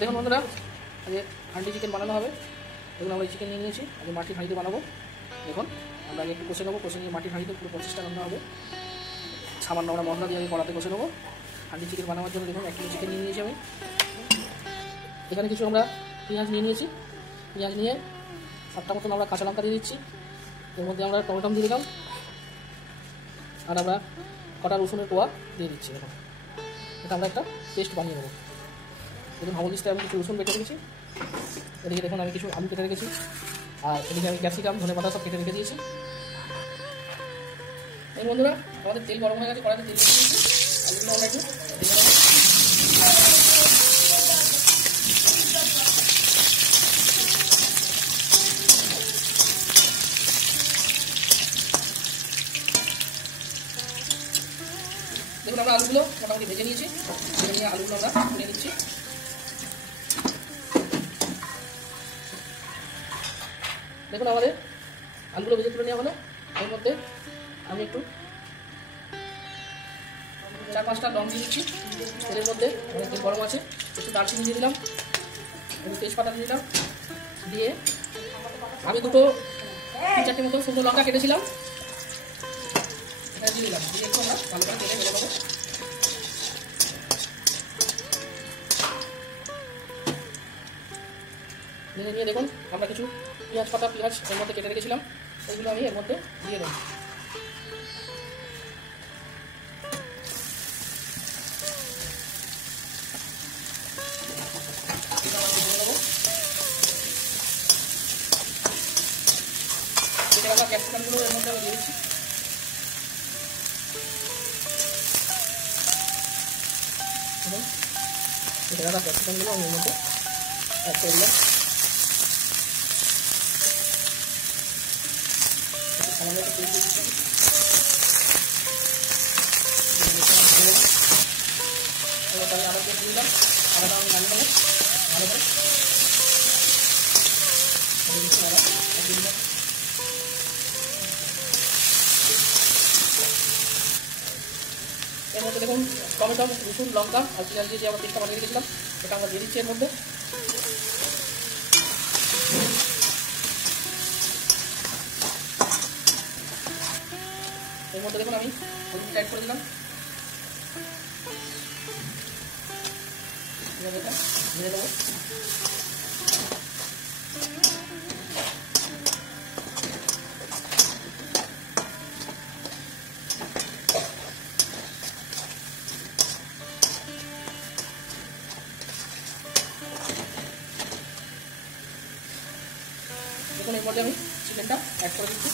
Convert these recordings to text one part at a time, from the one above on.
দেখুন বন্ধুরা, আগে হান্ডি চিকেন বানানো হবে। দেখুন আমরা চিকেন নিয়ে নিয়েছি, আগে মাটির হাঁড়িতে বানাবো। দেখুন আমরা আগে একটু কষে নেবো, কষে নিয়ে মাটির হাঁড়িতে পুরো প্রচেষ্টা করতে হবে। সামান্য আমরা মশলা দিয়ে আগে কড়াতে কষে নেবো হান্ডি চিকেন বানানোর জন্য। দেখুন 1 কিলো চিকেন নিয়ে নিয়েছি আমি। এখানে কিছু আমরা পেঁয়াজ নিয়ে নিয়েছি, পেঁয়াজ নিয়ে 7টা মতন আমরা কাঁচা লঙ্কা দিয়ে দিচ্ছি। এর মধ্যে আমরা টমেটো দিয়ে দিলাম, আর আমরা কটা রসুনের কোয়া দিয়ে দিচ্ছি। দেখুন এটা আমরা একটা পেস্ট বানিয়ে নেবো। দেখুন হামলিস্টায় আমি কিছু রসুন বেটে রেখেছি, এদিকে দেখুন আমি কিছু আলু কেটে রেখেছি, আর এদিকে আমি ক্যাপসিকাম ধনেপাতা সব কেটে রেখে দিয়েছি। এই বন্ধুরা আমাদের তেল গরম হয়ে গেছে, কড়াইতে তেল দিয়ে দিয়েছি। আলুগুলো আমরা একটু দেখুন আমরা আলুগুলো মোটামুটি ভেজে নিয়েছি। ভেজে নিয়ে আলুগুলো আমরা তুলে নিচ্ছি। দেখুন আমাদের আলুগুলো ভেজে তুলে নেওয়া হলো। এর মধ্যে আমি একটু 4-5টা লং দিয়ে দিচ্ছি। তেলের মধ্যে অনেক তেল গরম আছে, একটু দারচিনি দিয়ে দিলাম, একটু তেজপাতা দিয়ে দিলাম। দিয়ে আমি 2-3-4টে মতো শুকনো লঙ্কা কেটেছিলাম, এটা দিয়ে দিলাম। দিয়ে একটু আমরা ভালো করে তেলে ভেজে নেবো। ভেজে নিয়ে দেখুন আমরা কিছু পেঁয়াজ এর মধ্যে কেটে রেখেছিলাম, ওইগুলো আমি এর মধ্যে দিয়ে দেবো। ক্যাপসিকামগুলো এর মধ্যে আমি দিয়ে দিচ্ছি। ক্যাপসিকামগুলো আমি এর মধ্যে অ্যাড করে দিলাম। সামান্য একটু তেল দিয়ে দিচ্ছি। আমি আরও তেল দিয়ে দিলাম, আলাদা আমি নামিয়ে নেবো ভালো করে। এর মধ্যে দেখুন টমেটো, রসুন, লঙ্কা আর পেঁয়াজ দিয়ে যে আমরা পেস্টটা বানিয়ে রেখেছিলাম সেটা আমরা দিয়ে দিচ্ছি এর মধ্যে। এর মধ্যে দেখুন আমি হলুদ অ্যাড করে দিলাম। এটা ভেজে দেবো। দেখুন এর মধ্যে আমি চিকেনটা অ্যাড করে দিচ্ছি।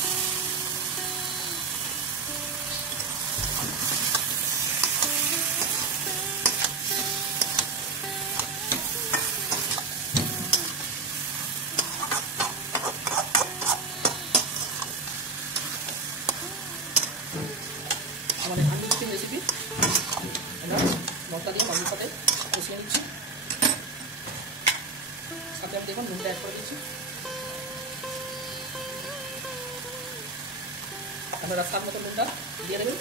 আমাদের হান্ডি চিকেন রেসিপি আমরা মশলা দিয়ে মাংসের সাথে কষিয়ে নিচ্ছি। সাথে আমি দেখুন নুনটা অ্যাড করে দিচ্ছি। আপনারা স্বাদ মতো নুনটা দিয়ে দেবেন।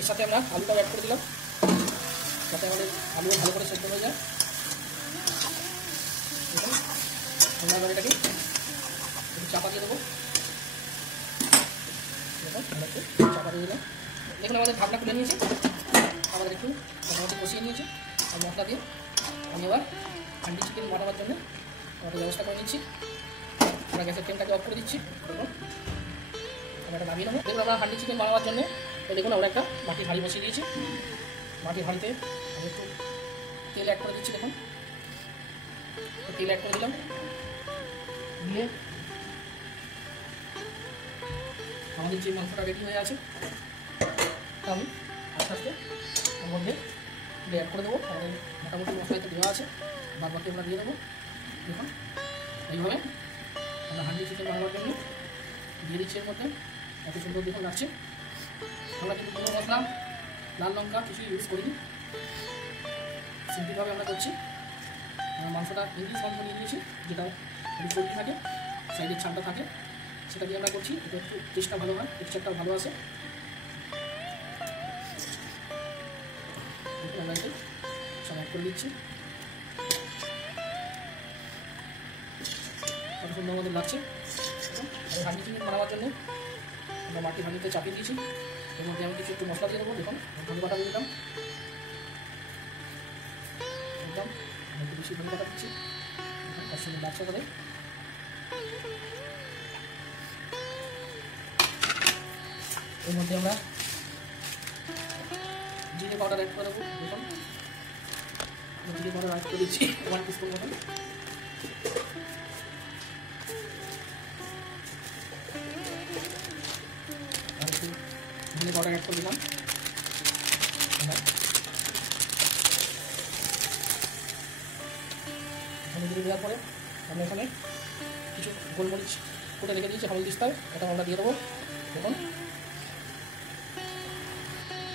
এর সাথে আমরা আলুটাও অ্যাড করে দিলাম, যাতে আমাদের আলু ভালো করে সেদ্ধ হয়ে যায়। আমরা এবার এটাকে একটু চাপা দিয়ে দেবো। চাপা দিয়ে দিলাম। দেখুন আমাদের ঢাকনা খুলে নিয়েছি, আমাদের একটু মোটামুটি কষিয়ে নিয়েছি। আর মশলা দিয়ে আমি এবার হান্ডি চিকেন বানাবার জন্য আমাদের ব্যবস্থা করে নিচ্ছি। আমরা গ্যাসের ফ্লেমটাকে অফ করে দিচ্ছি। দেখুন আমরা এটা নামিয়ে নেবো। দেখুন আমরা হান্ডি চিকেন বানাবার জন্য দেখুন আমরা একটা মাটির হাঁড়ি বসিয়ে দিয়েছি। মাটির হাঁড়িতে আমি একটু তেল অ্যাড করে দিচ্ছি। দেখুন তেল অ্যাড করে দিলাম, দিয়ে আমাদের যে মাংসটা রেডি হয়ে আছে আমি আস্তে আস্তে ওর মধ্যে অ্যাড করে দেবো। আমাদের মোটামুটি মশলাতে দেওয়া আছে, বাদ বাকি আমরা দিয়ে দেবো। দেখুন এইভাবে আমরা হান্ডি চিকেন বানাবার জন্য দিয়ে দিচ্ছি। এর মধ্যে এত সুন্দর দেখুন লাগছে। আমরা কিন্তু কোনো মশলা, লাল লঙ্কা কিছু ইউজ করিনি, সিম্পলভাবে আমরা করছি। মাংসটা ইংলিশ মাংস নিয়ে নিয়েছি, যেটা একটু চর্বি থাকে, সাইডের ছালটা থাকে, সেটা দিয়ে আমরা করছি, এটা একটু টেস্টটা ভালো হয়, টেক্সচারটাও ভালো আসে। আমরা এতে সব অ্যাড করে দিচ্ছি। কত সুন্দর আমাদের লাগছে। আমি হান্ডি চিকেন বানাবার জন্য আমরা মাটির হাঁড়িতে চাপিয়ে দিয়েছি। এর মধ্যে আমি কিছু একটু মশলা দিয়ে দেবো। দেখুন ধনে পাতা দিয়ে দিলাম, একদম একটু বেশি ধনে পাতা দিচ্ছি, তার সঙ্গে লাগছে করে। এর মধ্যে আমরা জিরে পাউডার অ্যাড করে দেবো। দেখুন জিরে পাউডার অ্যাড করে দিচ্ছি 1 টিস্পুন মতন। আর একটু ধনে পাউডার অ্যাড করে দিলাম। ধনে জিরে দেওয়ার পরে আমরা এখানে কিছু গোলমরিচ কুটে রেখে দিয়েছি হালদিস্তায়, এটা আমরা দিয়ে দেবো। দেখুন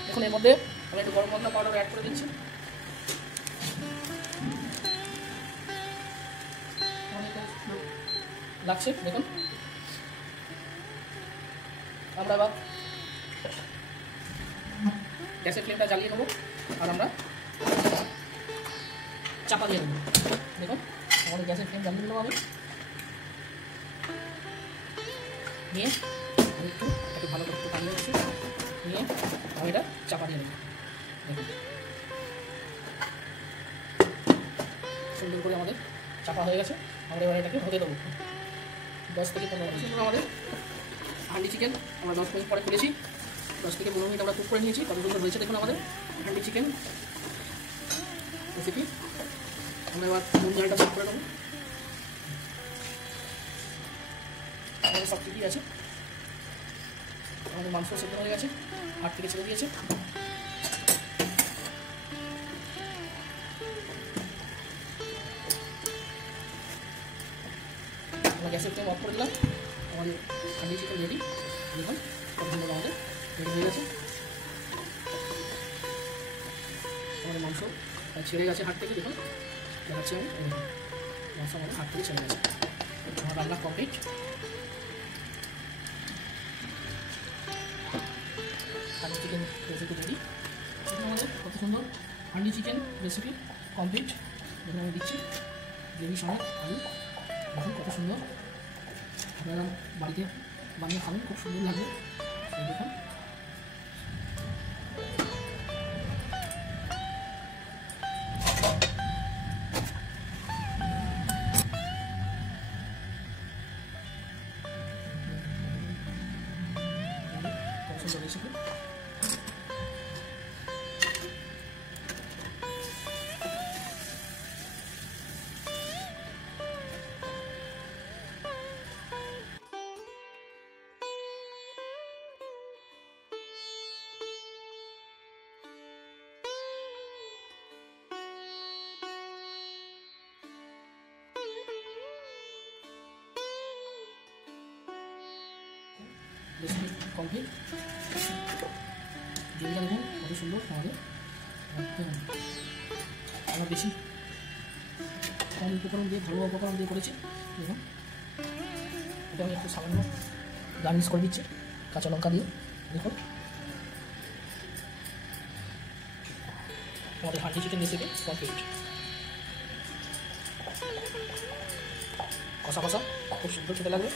এখন এর মধ্যে আমি একটু গরম মশলা পাউডার অ্যাড করে দিচ্ছি। লাগছে দেখুন। আমরা এবার গ্যাসের ফ্লেমটা জ্বালিয়ে নেবো আর আমরা চাপা দিয়ে দেবো। দেখুন আমাদের গ্যাসের ফ্লেম জ্বালিয়ে দেবো আমি, নিয়ে একটু ভালো করে একটু পানি দিচ্ছি, নিয়ে আমি এটা চাপা দিয়ে দেবো। দেখুন সুন্দর করে আমাদের চাপা হয়ে গেছে। আমরা এবার এটাকে হতে দেবো 10 থেকে 15 মিনিট। আমাদের হান্ডি চিকেন আমরা 10 মিনিট পরে করেছি, 10 থেকে 15 মিনিট আমরা কুক করে নিয়েছি। কত সুন্দর হয়েছে দেখুন আমাদের হান্ডি চিকেন রেসিপি। আমরা এবার নুন ঝালটা চেক করে নেবো। আমাদের সব ঠিকই আছে, আমাদের মাংস সেদ্ধ হয়ে গেছে, হাত থেকে ছেড়ে দিয়েছে। আমরা গ্যাসের ফ্লেম অফ করে দিলাম। আমাদের হান্ডি চিকেন রেডি। দেখুন কত সুন্দর আমাদের রেডি হয়ে গেছে। আমাদের মাংস ছেড়ে গেছে হাত থেকে, দেখুন দেখাচ্ছি আমি। মাংস আমাদের হাত থেকে ছেড়ে গেছে। আমার রান্না complete. Handi chicken recipe ready. দেখুন আমাদের কত সুন্দর হান্ডি চিকেন রেসিপি কমপ্লিট। দেখুন আমি দিচ্ছি গ্রেভি সমেত আলু। দেখুন কত সুন্দর, আপনারা বাড়িতে বানিয়ে খাবেন, খুব সুন্দর লাগবে। দেখুন কত সুন্দর রেসিপি। Recipe complete. গ্রেভিটা দেখুন কত সুন্দর আমাদের। আমরা বেশি কম উপকরণ দিয়ে, ভালো উপকরণ দিয়ে করেছি। দেখুন এটা আমি একটু সামান্য গার্নিশ করে দিচ্ছি কাঁচা লঙ্কা দিয়ে। দেখুন আমাদের হান্ডি চিকেন রেসিপি কমপ্লিট। কষা কষা খুব সুন্দর খেতে লাগবে।